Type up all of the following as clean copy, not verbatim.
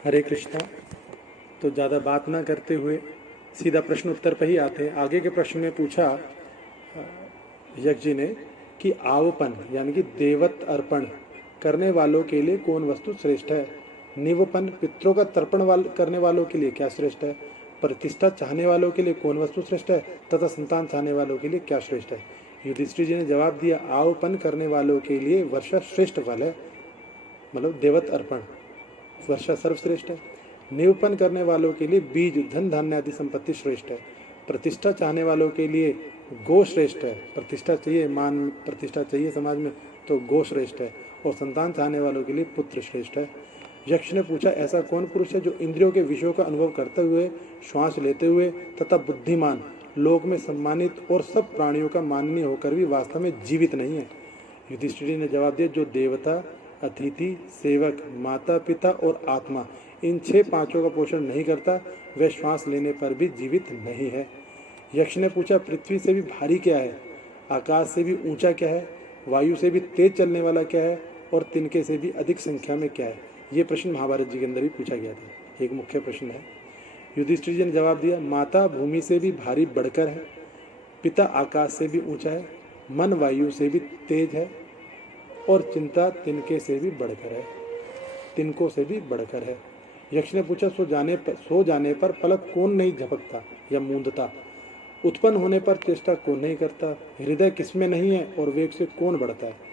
हरे कृष्णा। तो ज़्यादा बात ना करते हुए सीधा प्रश्न उत्तर पर ही आते हैं। आगे के प्रश्न में पूछा यज्ञ जी ने कि आवपन यानी कि देवत अर्पण करने वालों के लिए कौन वस्तु श्रेष्ठ है। निवपन पितरों का तर्पण करने वालों के लिए क्या श्रेष्ठ है। प्रतिष्ठा चाहने वालों के लिए कौन वस्तु श्रेष्ठ है तथा संतान चाहने वालों के लिए क्या श्रेष्ठ है। युधिष्ठिर जी ने जवाब दिया, आवपन करने वालों के लिए वर्षा श्रेष्ठ फल है, मतलब देवत अर्पण वर्षा सर्वश्रेष्ठ है। निरूपण करने वालों के लिए बीज धन धान्य आदि संपत्ति श्रेष्ठ है। प्रतिष्ठा चाहने वालों के लिए गो श्रेष्ठ है, प्रतिष्ठा चाहिए, मान प्रतिष्ठा चाहिए समाज में तो गो श्रेष्ठ है। और संतान चाहने वालों के लिए पुत्र श्रेष्ठ है। यक्ष ने पूछा, ऐसा कौन पुरुष है जो इंद्रियों के विषयों का अनुभव करते हुए, श्वास लेते हुए तथा बुद्धिमान, लोक में सम्मानित और सब प्राणियों का माननीय होकर भी वास्तव में जीवित नहीं है। युधिष्ठिर ने जवाब दिया, जो देवता, अतिथि, सेवक, माता पिता और आत्मा इन 6 पांचों का पोषण नहीं करता वह श्वास लेने पर भी जीवित नहीं है। यक्ष ने पूछा, पृथ्वी से भी भारी क्या है, आकाश से भी ऊंचा क्या है, वायु से भी तेज चलने वाला क्या है और तिनके से भी अधिक संख्या में क्या है। ये प्रश्न महाभारत जी के अंदर भी पूछा गया था, एक मुख्य प्रश्न है। युधिष्ठिर जी ने जवाब दिया, माता भूमि से भी भारी बढ़कर है, पिता आकाश से भी ऊंचा है, मन वायु से भी तेज है और चिंता तिनके से भी बढ़कर है, तिनकों से भी बढ़कर है। यक्ष ने पूछा, सो जाने पर पलक कौन नहीं झपकता या मूंदता, उत्पन्न होने पर चेष्टा कौन नहीं करता, हृदय किसमें नहीं है और वेग से कौन बढ़ता है।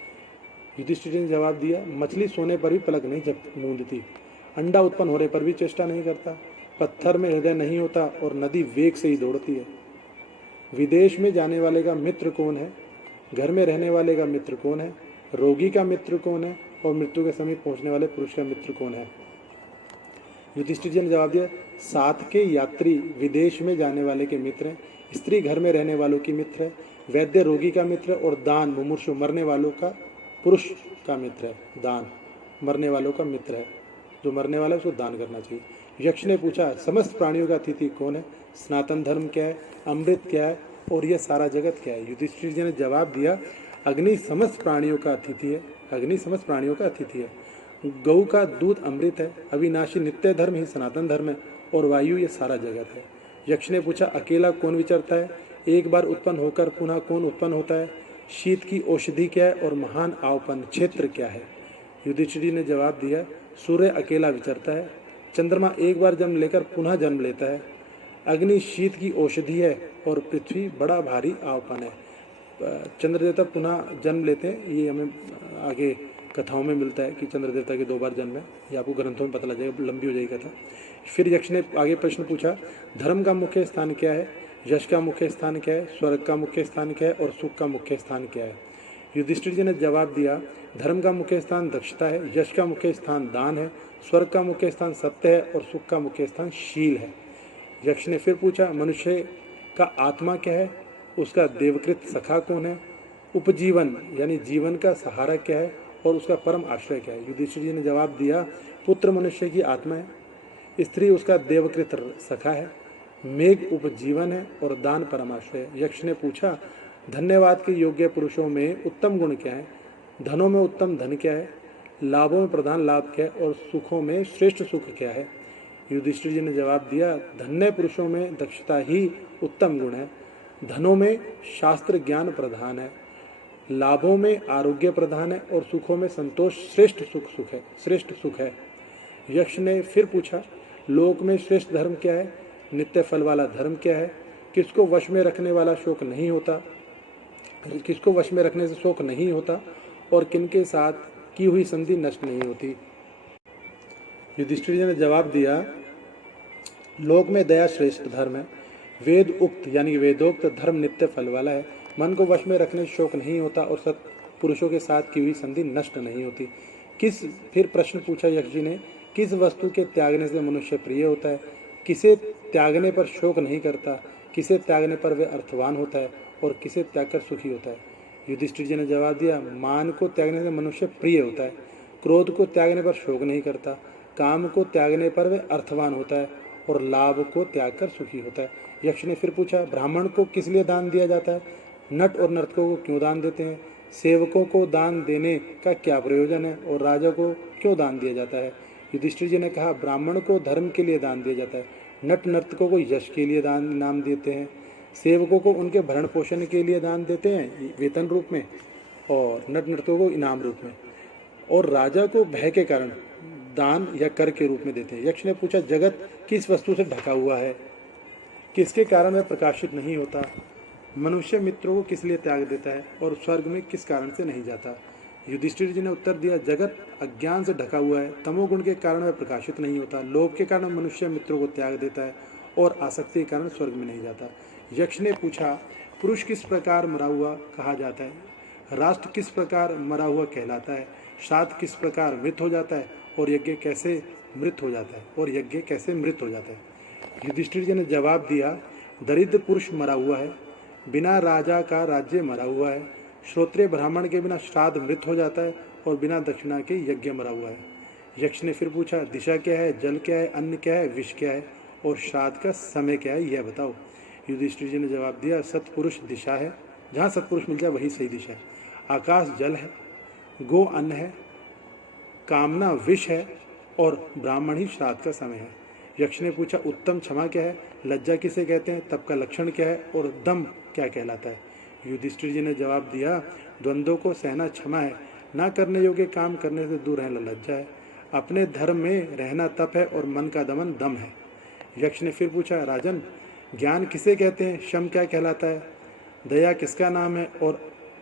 युधिष्ठिर ने जवाब दिया, मछली सोने पर भी पलक नहीं मूंदती, अंडा उत्पन्न होने पर भी चेष्टा नहीं करता, पत्थर में हृदय नहीं होता और नदी वेग से ही दौड़ती है। विदेश में जाने वाले का मित्र कौन है, घर में रहने वाले का मित्र कौन है, रोगी का मित्र कौन है और मृत्यु के समीप पहुंचने वाले पुरुष का मित्र कौन है। युधिष्ठिर जी ने जवाब दिया, 7 के यात्री विदेश में जाने वाले के मित्र हैं, स्त्री घर में रहने वालों की मित्र है, वैद्य रोगी का मित्र और दान मुमूर्षु मरने वालों का पुरुष का मित्र है, दान मरने वालों का मित्र है, जो मरने वाला है उसको दान करना चाहिए। यक्ष ने पूछा, समस्त प्राणियों का अतिथि कौन है, सनातन धर्म क्या है, अमृत क्या है और यह सारा जगत क्या है। युधिष्ठिर जी ने जवाब दिया, अग्नि समस्त प्राणियों का अतिथि है, अग्नि समस्त प्राणियों का अतिथि है, गौ का दूध अमृत है, अविनाशी नित्य धर्म ही सनातन धर्म है और वायु ये सारा जगत है। यक्ष ने पूछा, अकेला कौन विचरता है, एक बार उत्पन्न होकर पुनः कौन उत्पन्न होता है, शीत की औषधि क्या है और महान आवपन क्षेत्र क्या है। युधिष्ठिर ने जवाब दिया, सूर्य अकेला विचरता है, चंद्रमा एक बार जन्म लेकर पुनः जन्म लेता है, अग्नि शीत की औषधि है और पृथ्वी बड़ा भारी आवपन है। चंद्र देवता पुनः जन्म लेते हैं, ये हमें आगे कथाओं में मिलता है कि चंद्र देवता के 2 बार जन्म है, ये आपको ग्रंथों में पता लग जाएगा, लंबी हो जाएगी कथा। फिर यक्ष ने आगे प्रश्न पूछा, धर्म का मुख्य स्थान क्या है, यश का मुख्य स्थान क्या है, स्वर्ग का मुख्य स्थान क्या है और सुख का मुख्य स्थान क्या है। युधिष्ठिर जी ने जवाब दिया, धर्म का मुख्य स्थान दक्षता है, यश का मुख्य स्थान दान है, स्वर्ग का मुख्य स्थान सत्य है और सुख का मुख्य स्थान शील है। यक्ष ने फिर पूछा, मनुष्य का आत्मा क्या है, उसका देवकृत सखा कौन है, उपजीवन यानी जीवन का सहारा क्या है और उसका परम आश्रय क्या है। युधिष्ठिर जी ने जवाब दिया, पुत्र मनुष्य की आत्मा है, स्त्री उसका देवकृत सखा है, मेघ उपजीवन है और दान परमाश्रय है। यक्ष ने पूछा, धन्यवाद के योग्य पुरुषों में उत्तम गुण क्या है, धनों में उत्तम धन क्या है, लाभों में प्रधान लाभ क्या है और सुखों में श्रेष्ठ सुख क्या है। युधिष्ठिर जी ने जवाब दिया, धन्य पुरुषों में दक्षता ही उत्तम गुण है, धनों में शास्त्र ज्ञान प्रधान है, लाभों में आरोग्य प्रधान है और सुखों में संतोष श्रेष्ठ सुख है। यक्ष ने फिर पूछा, लोक में श्रेष्ठ धर्म क्या है, नित्य फल वाला धर्म क्या है, किसको वश में रखने वाला शोक नहीं होता, किसको वश में रखने से शोक नहीं होता और किनके साथ की हुई संधि नष्ट नहीं होती। युधिष्ठिर जी ने जवाब दिया, लोक में दया श्रेष्ठ धर्म है, वेद उक्त यानी वेदोक्त धर्म नित्य फल वाला है, मन को वश में रखने से शोक नहीं होता और सत पुरुषों के साथ की हुई संधि नष्ट नहीं होती। फिर प्रश्न पूछा यक्ष जी ने, किस वस्तु के त्यागने से मनुष्य प्रिय होता है, किसे त्यागने पर शोक नहीं करता, किसे त्यागने पर वह अर्थवान होता है और किसे त्याग कर सुखी होता है। युधिष्ठिर जी ने जवाब दिया, मान को त्यागने से मनुष्य प्रिय होता है, क्रोध को त्यागने पर शोक नहीं करता, काम को त्यागने पर वह अर्थवान होता है और लाभ को त्याग कर सुखी होता है। यक्ष ने फिर पूछा, ब्राह्मण को किस लिए दान दिया जाता है, नट और नर्तकों को क्यों दान देते हैं, सेवकों को दान देने का क्या प्रयोजन है और राजा को क्यों दान दिया जाता है। युधिष्ठिर जी ने कहा, ब्राह्मण को धर्म के लिए दान दिया जाता है, नट नर्तकों को यश के लिए दान इनाम देते हैं, सेवकों को उनके भरण पोषण के लिए दान देते हैं वेतन रूप में, और नट नर्तकों को इनाम रूप में, और राजा को भय के कारण दान या कर के रूप में देते हैं। यक्ष ने पूछा, जगत किस वस्तु से ढका हुआ है, किसके कारण वह प्रकाशित नहीं होता, मनुष्य मित्रों को किस लिए त्याग देता है और स्वर्ग में किस कारण से नहीं जाता। युधिष्ठिर जी ने उत्तर दिया, जगत अज्ञान से ढका हुआ है, तमोगुण के कारण वह प्रकाशित नहीं होता, लोभ के कारण मनुष्य मित्रों को त्याग देता है और आसक्ति के कारण स्वर्ग में नहीं जाता। यक्ष ने पूछा, पुरुष किस प्रकार मरा हुआ कहा जाता है, राष्ट्र किस प्रकार मरा हुआ कहलाता है, श्राद्ध किस प्रकार मृत हो जाता है और यज्ञ कैसे मृत हो जाता है। युधिष्ठिर जी ने जवाब दिया, दरिद्र पुरुष मरा हुआ है, बिना राजा का राज्य मरा हुआ है, श्रोत्रिय ब्राह्मण के बिना श्राद्ध मृत हो जाता है और बिना दक्षिणा के यज्ञ मरा हुआ है। यक्ष ने फिर पूछा, दिशा क्या है, जल क्या है, अन्न क्या है, विष क्या है और श्राद्ध का समय क्या है, यह बताओ। युधिष्ठिर जी ने जवाब दिया, सत्पुरुष दिशा है, जहाँ सत्पुरुष मिल जाए वही सही दिशा है, आकाश जल है, गो अन्न है, कामना विष है और ब्राह्मण ही श्राद्ध का समय है। यक्ष ने पूछा, उत्तम क्षमा क्या है, लज्जा किसे कहते हैं, तप का लक्षण क्या है और दम क्या कहलाता है। युधिष्ठिर जी ने जवाब दिया, द्वंद्वों को सहना क्षमा है, ना करने योग्य काम करने से दूर रहना लज्जा है, अपने धर्म में रहना तप है और मन का दमन दम है। यक्ष ने फिर पूछा, राजन ज्ञान किसे कहते हैं, शम क्या कहलाता है, दया किसका नाम है और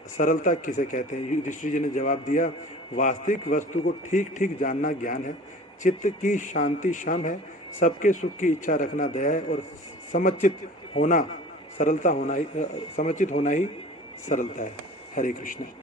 सरलता किसे कहते हैं। युधिष्ठिर जी ने जवाब दिया, वास्तविक वस्तु को ठीक ठीक जानना ज्ञान है, चित्त की शांति शम है, सबके सुख की इच्छा रखना दया है और समचित होना ही सरलता है। हरे कृष्ण।